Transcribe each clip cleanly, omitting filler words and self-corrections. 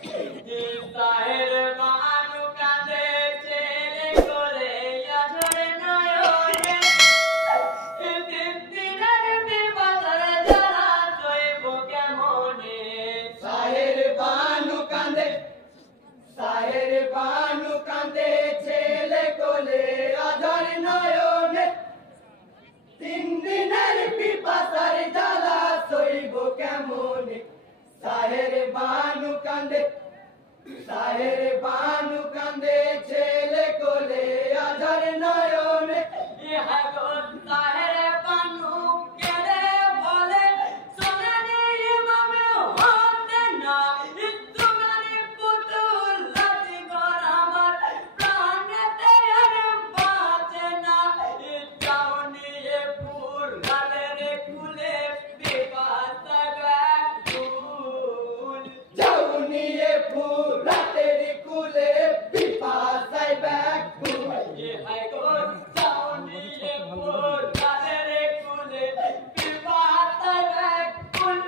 তাহের বানু কাঁদে ছেলে করে আঝরে নয়নে তিন দিনের বিপদের জ্বালা সইব কেমনে তাহের বানু কাঁদে ছেলে কোলে আঝর নয়নে তিন দিনের পিপাসার জ্বালা সইব কেমনে তাহের বানু কাঁদে ছেলে কোলে আঝর নয়নে ইহা গো তাহের বানু কেড়ে বলে সোনালি ইমামে হতে না তোমারি পুতুল লাতি ঘর আমার প্রাণেতে আর বাঁচে না যাও নিয়ে ফুল গালের কুলে বিপাশা ব্যাকুল যাও নিয়ে ফুল রাতের কুলে পিপাসায় ব্যাকুল ইহা গো যাও নিয়ে ফুল গালের কুলে বিপাশা ব্যাকুল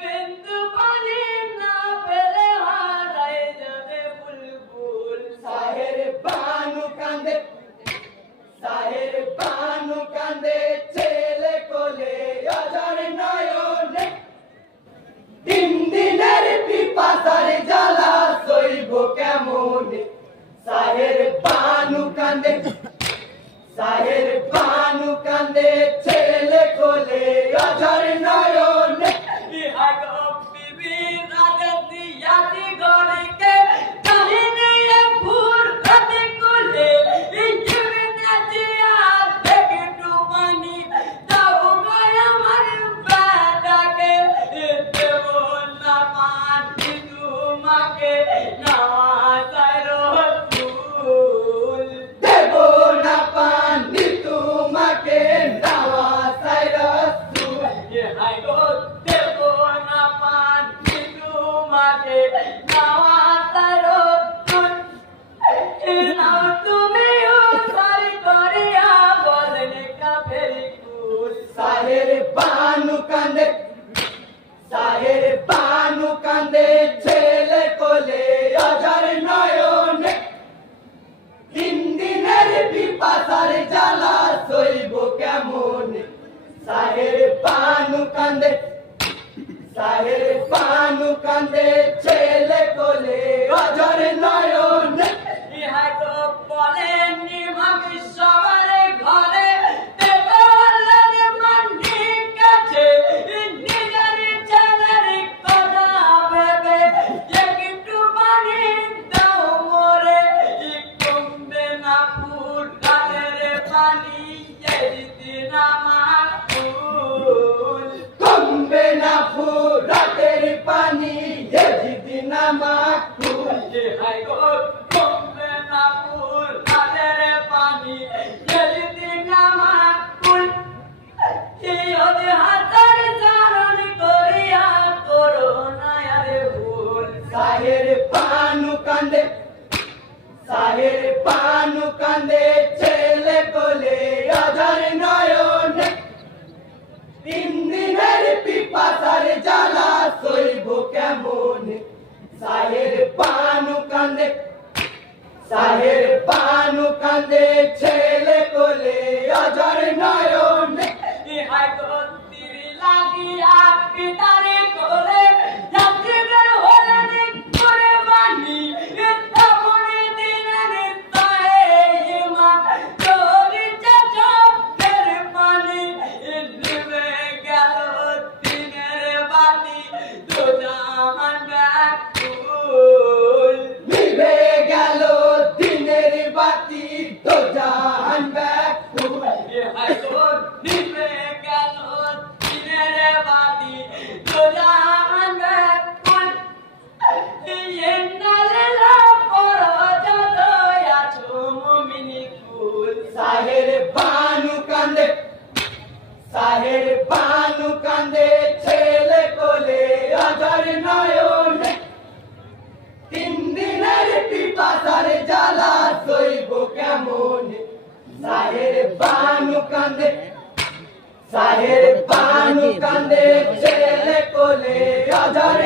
বিন্দু পানি না পেলে হারাই যাবে বুলবুল তাহের বানু কাঁদে ছেলে কোলে আঝর নয়নে তিন দিনের পিপাসার জ্বালা সইব কেমনে তাহের বানু কাঁদে ছেলে কোলে আঝর নয়নে ইহা গো বিবি রাগে দিয়াছি গরিকে কাহিনী ফুল রাতে কুলে জীবনে জিয়া দেখে ডুবানি দাও গো আমার বেটাকে দেব না পানি তোমাকে নামাজায় রসুল দেব না পানি তোমাকে নাওয়াসায় রাসূল ইহা গো দেব না পানি তোমাকে নামাজায় রসুল নাও তুমি উদ্ধার করিয়া বলেন কাফের কুল তাহের বানু কাঁদে ছেলে কোলে আঝর নয়নে তিন দিনের পিপাসার জ্বালা সইব কেমনে তাহের বানু কাঁদে ছেলে কোলে আঝর নয়নে ইহা গো বলেন নিমামি সবার ঘরে দেবলেন মান্ডি কাছে নিজের ছেলের কথা ভেবে একটু পানি দাও মোরে কমবে না ফুল গালের পানি যেদিন আমার ফুল কমবে না ফুল রাতের পানি যেদিন আমার ফুল ইহা গো কমবে না ফুল গালের পানি যেদিন আমার ফুল ইহদে হাজার চারণ করিয়া করো না আরে ভুল তাহের বানু কাঁদে ছেলে কোলে আঝর নয়নে তিন দিনের পিপাসার জ্বালা সইব কেমনে তাহের বানু কাঁদে ছেলে কোলে আঝর নয়নে ইহা গো তিরি লাগিয়া পিতারে করে যাত্রীদের হলেন করে বাণী তমনি দিনের তাহে ইমাম চরিছে চোখের পানি নিভে গেল দিনের বাতি দুজাহান ব্যাকুল নিভে গেল দিনের বাতি দোজাহান ব্যাকুল ইহা গো নিভে গেল দিনের বাতি দুজাহান ব্যাকুল ইন্নালিল্লাহ পড়ো যত আছো মুমিনি কুল তাহের বানু কাঁদে ছেলে কোলে আঝর নয়নে তিন দিনের পিপাসার জ্বালা সইব কেমনে তাহের বানু কাঁদে ছেলে কোলে আঝর